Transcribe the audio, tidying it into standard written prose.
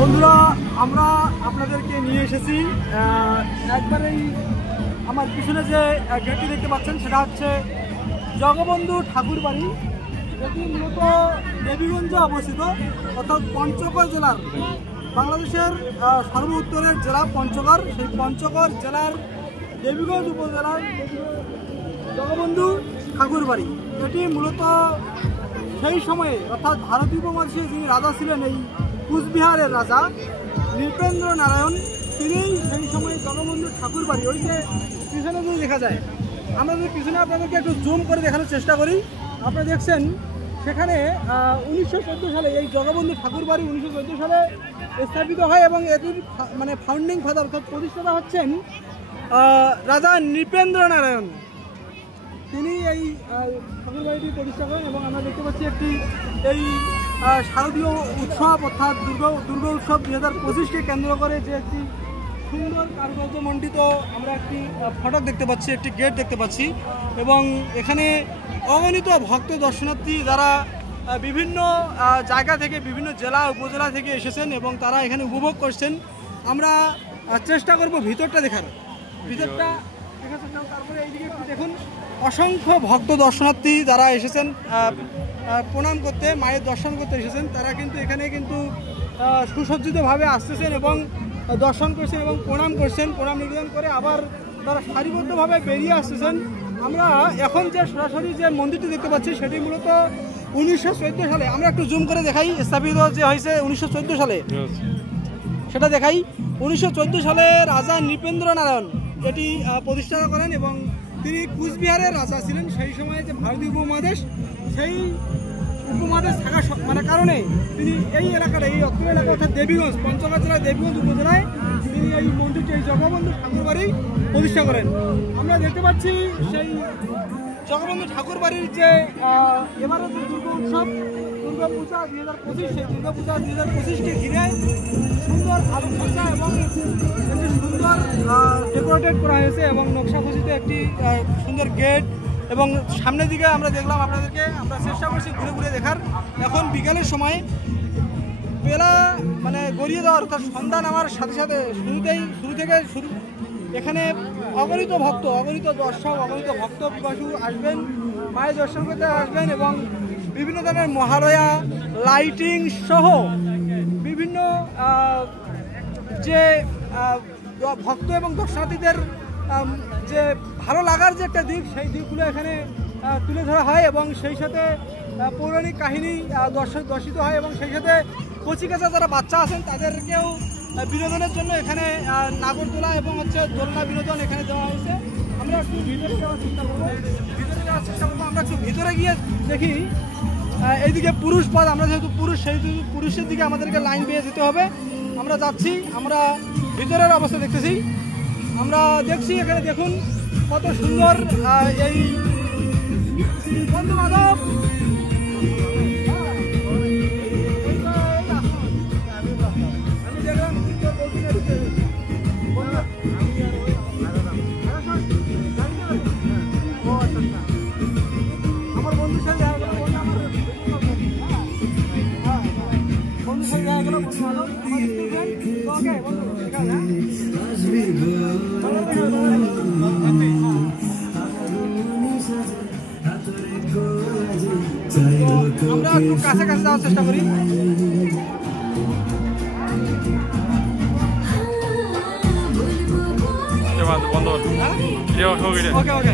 বন্ধুরা, আমরা আপনাদেরকে নিয়ে এসেছি একবারেই আমার পিছনে যে গেটটি দেখতে পাচ্ছেন সেটা হচ্ছে জগবন্ধু ঠাকুর বাড়ি। এটি মূলত দেবীগঞ্জে অবস্থিত, অর্থাৎ পঞ্চগড় জেলার, বাংলাদেশের সর্ব উত্তরের জেলা পঞ্চগড়। সেই পঞ্চগড় জেলার দেবীগঞ্জ উপজেলার জগবন্ধু ঠাকুর বাড়ি। এটি মূলত সেই সময়ে অর্থাৎ ভারতীয় উপমহাদেশে যিনি রাজা ছিলেন, এই কুচবিহারের রাজা নৃপেন্দ্র নারায়ণ, তিনি সেই সময়ে জগবন্ধু ঠাকুর বাড়ি, ওই যে পিছনে যদি দেখা যায়, আমরা যদি পিছনে আপনাদেরকে একটু জুম করে দেখানোর চেষ্টা করি, আপনারা দেখছেন সেখানে 1914 সালে এই জগবন্ধু ঠাকুর বাড়ি 1914 সালে স্থাপিত হয় এবং এটির মানে ফাউন্ডিং ফাদার অর্থাৎ প্রতিষ্ঠাতা হচ্ছেন রাজা নৃপেন্দ্র নারায়ণ। তিনি এই ঠাকুর বাড়িটি প্রতিষ্ঠা করেন এবং আমরা দেখতে পাচ্ছি একটি এই শারদীয় উৎসব অর্থাৎ দুর্গা উৎসব 2025কে কেন্দ্র করে যে একটি সুন্দর কারুকার্যমণ্ডিত আমরা একটি ফটক দেখতে পাচ্ছি, একটি গেট দেখতে পাচ্ছি এবং এখানে অগণিত ভক্ত দর্শনার্থী যারা বিভিন্ন জায়গা থেকে, বিভিন্ন জেলা উপজেলা থেকে এসেছেন এবং তারা এখানে উপভোগ করছেন। আমরা চেষ্টা করব ভিতরটা দেখার, ভিতরটা দেখা চেষ্টা। তারপরে এইদিকে একটু দেখুন, অসংখ্য ভক্ত দর্শনার্থী যারা এসেছেন প্রণাম করতে, মায়ের দর্শন করতে এসেছেন, তারা কিন্তু এখানে কিন্তু সুসজ্জিতভাবে আসতেছেন এবং দর্শন করছেন এবং প্রণাম করছেন। প্রণাম নিবেদন করে আবার তারা সারিবদ্ধভাবে বেরিয়ে আসতেছেন। আমরা এখন যে সরাসরি যে মন্দিরটি দেখতে পাচ্ছি সেটি মূলত 1914 সালে, আমরা একটু জুম করে দেখাই, স্থাপিত যে হয়েছে 1914 সালে সেটা দেখাই। 1914 সালে রাজা নৃপেন্দ্র নারায়ণ এটি প্রতিষ্ঠা করেন এবং তিনি কুচবিহারের রাজা ছিলেন। সেই সময়ে যে ভারতীয় উপমহাদেশ, সেই উপমহাদেশ থাকার মানে কারণে তিনি এই এলাকাটা, এই অত্র এলাকা অর্থাৎ দেবীগঞ্জ, পঞ্চগড় জেলার দেবীগঞ্জ উপজেলায় তিনি এই মন্দিরটি, এই জগবন্ধু ঠাকুর বাড়ি প্রতিষ্ঠা করেন। আমরা দেখতে পাচ্ছি সেই জগবন্ধু ঠাকুর বাড়ির যে এবারে যে দুর্গা উৎসব, দুর্গা পূজা 2025, সেই দুর্গা পূজা 2025কে ঘিরে সুন্দর আলোকসজ্জা এবং একটি সুন্দর ডেকোরেটেড করা হয়েছে এবং নকশাখচিত একটি সুন্দর গেট এবং সামনের দিকে আমরা দেখলাম আপনাদেরকে, আমরা চেষ্টা করছি ঘুরে ঘুরে দেখার। এখন বিকালের সময় বেলা মানে গড়িয়ে যাওয়ার অর্থাৎ সন্ধ্যা নামার সাথে সাথে শুরু থেকে এখানে অগণিত ভক্ত, অগণিত দর্শক, অগণিত ভক্ত পিপাসু আসবেন, মায়ের দর্শন করতে আসবেন এবং বিভিন্ন ধরনের মহালয়া, লাইটিং সহ বিভিন্ন যে ভক্ত এবং দর্শনার্থীদের যে ভালো লাগার যে একটা দিক, সেই দিকগুলো এখানে তুলে ধরা হয় এবং সেই সাথে পৌরাণিক কাহিনী দর্শিত হয় এবং সেই সাথে কচিকাঁচা যারা বাচ্চা আছেন তাদেরকেও বিনোদনের জন্য এখানে নাগরদোলা এবং হচ্ছে দোলনা বিনোদন এখানে দেওয়া হয়েছে। আমরা একটু ভিতরে যাওয়ার চেষ্টা করবো, আমরা একটু ভিতরে গিয়ে দেখি। এইদিকে পুরুষ পদ, আমরা যেহেতু পুরুষ, সেই পুরুষের দিকে আমাদেরকে লাইন পেয়ে যেতে হবে। আমরা যাচ্ছি, আমরা ভিতরের অবস্থা দেখতেছি, আমরা দেখছি এখানে দেখুন কত সুন্দর এই বন্ধু মাধব। আমি দেখলাম আমার বন্ধুর সাথে দেখা গেল, বন্ধুর সাথে দেখা গেল, বন্ধু মাধব ওকে বন্ধু দেখা যায়। আমরা একটু কাছাকাছি যাওয়ার চেষ্টা করি। বন্ধ, ওকে ওকে।